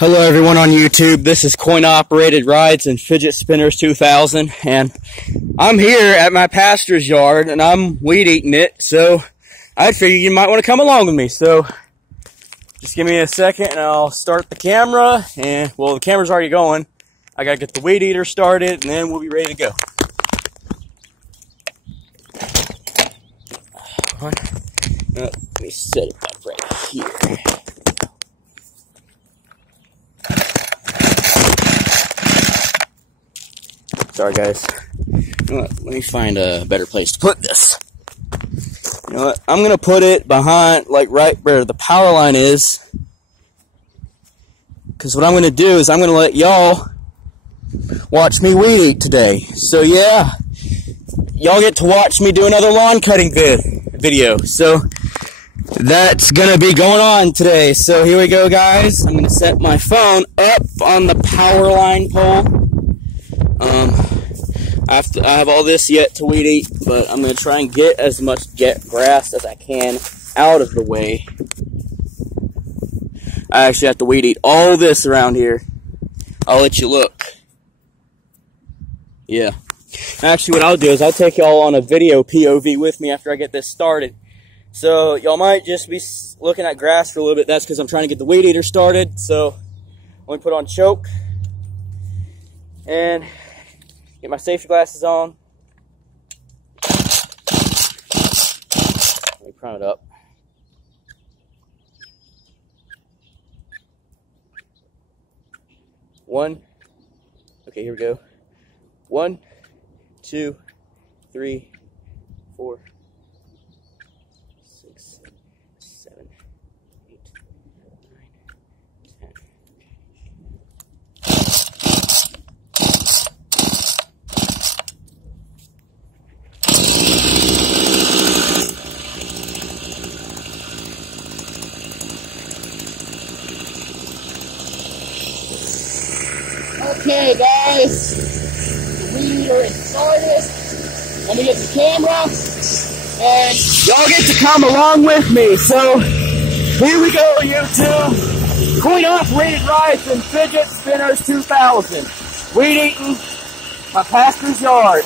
Hello everyone on YouTube, this is Coin Operated Rides and Fidget Spinners 2000, and I'm here at my pastor's yard and I'm weed eating it, so I figured you might want to come along with me. So just give me a second and I'll start the camera, and well, the camera's already going. I gotta get the weed eater started and then we'll be ready to go. Let me set it up right here. Sorry guys. You know what? Let me find a better place to put this. You know what? I'm gonna put it behind, like right where the power line is. Because what I'm gonna do is I'm gonna let y'all watch me weed eat today. So yeah, y'all get to watch me do another lawn cutting video. So that's gonna be going on today. So here we go, guys. I'm gonna set my phone up on the power line pole. I have all this yet to weed eat, but I'm going to try and get as much grass as I can out of the way. I actually have to weed eat all this around here. I'll let you look. Yeah. Actually, what I'll do is I'll take y'all on a video POV with me after I get this started. So, y'all might just be looking at grass for a little bit. That's because I'm trying to get the weed eater started. So, let me put on choke. And get my safety glasses on. Let me prime it up. One. Okay, here we go. 1, 2, 3, 4, 6, 7, 8, 9, 10. Okay, guys, the weed eater is started. Let me get the camera, and y'all get to come along with me. So, here we go, YouTube. Coin Operated Rides and Fidget Spinners 2000. Weed eating my pastor's yard.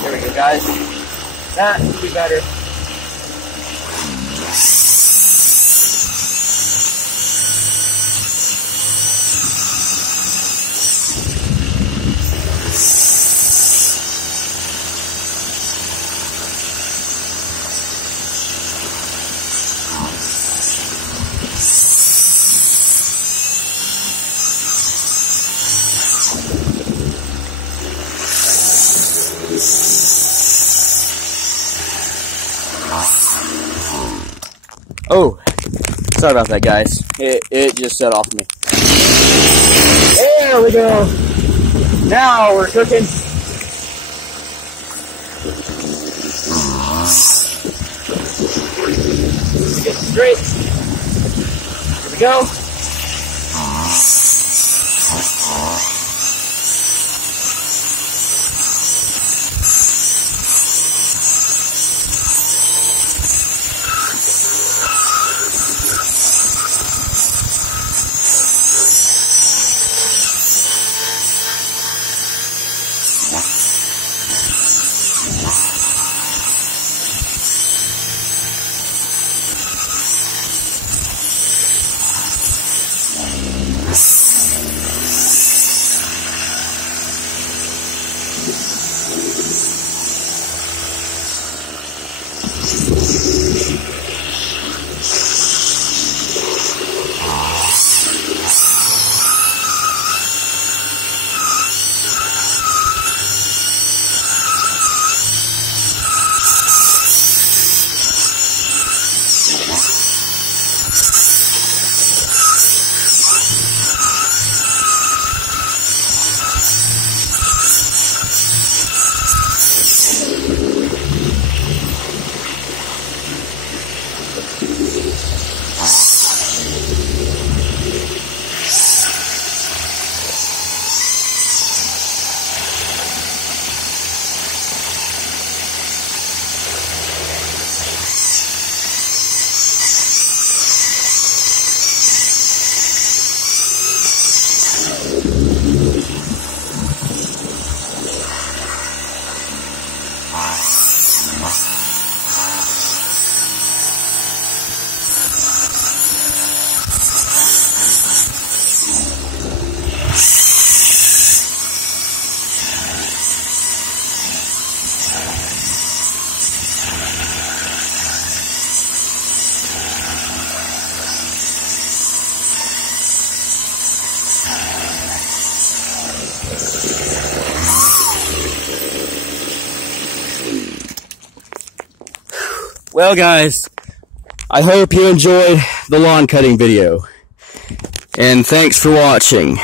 There we go, guys. That should be better. Oh, sorry about that, guys. It just set off me. There we go. Now we're cooking. Get straight. Here we go. Well, guys, I hope you enjoyed the lawn cutting video. And thanks for watching.